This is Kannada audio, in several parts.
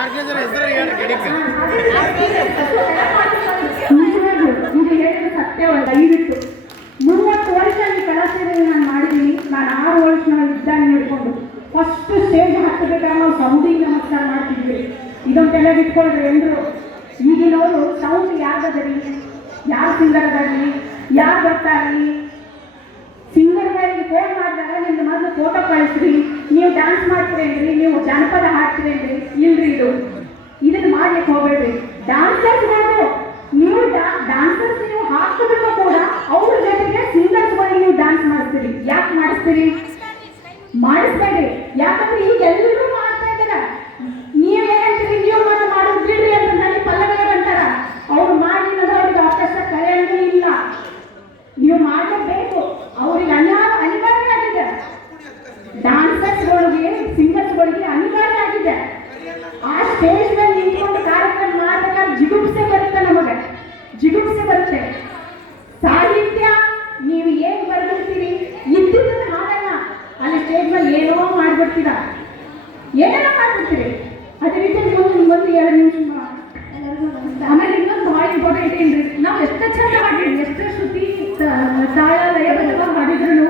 ಆರ್ಗನೈಸರ್ ಹೆಸರು ಹೇಳಿ ನಿಜವಾಗ್ಲೂ ಇದು ಹೇಳಿದ ಸತ್ಯವಲ್ಲ ದಯವಿಟ್ಟು. ಮೂವತ್ತು ಕಲಾ ಸೇವೆಯನ್ನು ನಾನು ಮಾಡಿದ್ದೀನಿ. ನಾನು ಆರು ವರ್ಷ ಇದ್ದಾಗ ಹಿಡ್ಕೊಂಡು ಫಸ್ಟ್ ಸ್ಟೇಜ್ ಹತ್ತಬೇಕಾದ್ರೆ ನಾವು ಸೌಂಡಿಗೆ ನಮಸ್ಕಾರ ಮಾಡ್ತಿದ್ವಿ. ಇದೊಂದು ತಲೆಗೆ ಇಟ್ಕೊಳ್ರಿ ಎಲ್ಲರೂ ಈಗಿನವರು ಸೌಂಡ್ ಯಾರ್ದದರಿ ಯಾರು ಸಿಂಗರ್ ಅದಾರಿ ಯಾರು ಬರ್ತಾರಿ? ಸಿಂಗರ್ಗಳಿಗೆ ಫೋನ್ ಮಾಡಿದಾಗ ನಿಮ್ಮ ಮೊದಲು ಫೋಟೋ ಕಳಿಸ್ರಿ. ನೀವು ಡ್ಯಾನ್ಸ್ ಮಾಡ್ತೀರೇನ್ರಿ ನೀವು ಜಾನಪದ ಹಾಡ್ತೀರೇನ್ರಿ ಇಲ್ರಿ ಇದು. ಇದನ್ನ ಮಾಡ್ಲಿಕ್ಕೆ ಹೋಗ್ಬೇಡ್ರಿ. ಡಾನ್ಸರ್ಸ್ಗಳು ನೀವು ಡಾನ್ಸರ್ಸ್ ನೀವು ಹಾಕಿದ್ರು ಕೂಡ ಅವ್ರ ಜೊತೆಗೆ ಸಿಂಗರ್ಸ್ಗಳಿಗೆ ನೀವು ಡ್ಯಾನ್ಸ್ ಮಾಡಿಸ್ತೀರಿ. ಯಾಕೆ ಮಾಡಿಸ್ತೀರಿ? ಮಾಡಿಸ್ಬೇಡ್ರಿ. ಯಾಕಂದ್ರೆ ಈಗ ಸ್ಟೇಜ್ ಮೇಲೆ ನಿಂತ್ಕೊಂಡು ಕಾರ್ಯಕ್ರಮ ಮಾಡ್ಬೇಕಾದ್ರೆ ಜಿಗುಪ್ಸೆ ಬರುತ್ತೆ ನಮಗೆ. ಜಿಗುಪ್ಸೆ ಬರುತ್ತೆ. ಸಾಹಿತ್ಯ ನೀವು ಏನ್ ಬರ್ಬಿಡ್ತೀರಿ ಇದ್ದಿದ್ದನ್ನ ಹಾಡಲ್ಲ. ಅಲ್ಲಿ ಸ್ಟೇಜ್ ಮೇಲೆ ಏನೋ ಮಾಡ್ಬಿಡ್ತೀರ. ಏನೇನೋ ಮಾಡ್ಬಿಡ್ತೀರಿ. ಅದೇ ರೀತಿ ಒಂದು ಒಂದು ಎರಡು ನಿಮಿಷ ಆಮೇಲೆ ಇನ್ನೊಂದು ಭಾಳ ಇಂಪಾರ್ಟೆಂಟ್ ಏನ್ರಿ? ನಾವು ಎಷ್ಟು ಚಂದ ಮಾಡಿರಿ ಎಷ್ಟು ಶ್ರುತಿ ತಾಳ ಲಯಬದ್ಧವಾಗಿ ಮಾಡಿದ್ರು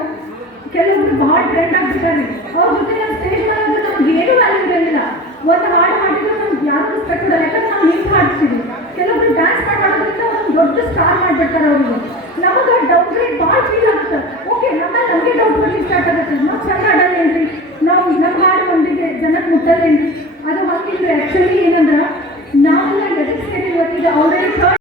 ಕೆಲವೊಬ್ರು ಭಾಳ ಟ್ರೆಂಡ್ ಆಗ್ಬಿಟ್ಟಾರೆ. ಅವ್ರ ಜೊತೆ ನಾವು ಸ್ಟೇಜ್ ಮೇಲೆ ನಮ್ಗೆ ಏನು ವ್ಯಾಲ್ಯೂ ಇರಲಿಲ್ಲ ಒಂದು ಹಾಡು ಮಾಡಿದ್ರೆ ನಮ್ಗೆ ಯಾರು ರೆಸ್ಪೆಕ್ಟ್ ಕೊಡಲ್ಲ ಯಾಕಂದ್ರೆ ನಾವು ನಿಂತು ಹಾಡ್ತೀವಿ. ಕೆಲವೊಬ್ಬರು ಡ್ಯಾನ್ಸ್ ಮಾಡೋದ್ರಿಂದ ಒಂದು ದೊಡ್ಡ ಸ್ಟಾರ್ ಮಾಡ್ಬಿಡ್ತಾರೆ ಅವರಿಗೆ. ನಮಗೆ ಡೌಟ್ ರೇಟ್ ಭಾಳ ಫೀಲ್ ಆಗುತ್ತೆ. ಓಕೆ ನಮ್ಮ ನಮಗೆ ಡೌಟ್ ಬರ್ಲಿಕ್ಕೆ ಸ್ಟಾರ್ಟ್ ಆಗುತ್ತೆ. ನಾವು ಚಂದ ಹಾಡಲ್ಲೇನ್ರಿ ನಾವು ನಮ್ಮ ಹಾಡು ಒಂದಿಗೆ ಜನಕ್ಕೆ ಮುಟ್ಟಲ್ಲೇನ್ರಿ? ಅದು ಹಾಕಿದ್ರೆ ಆ್ಯಕ್ಚುಲಿ ಏನಂದ್ರೆ ನಾವು ಎದುರಿಸ್ಕೊಂಡು ಇವತ್ತಿಗೆ ಅವರೇ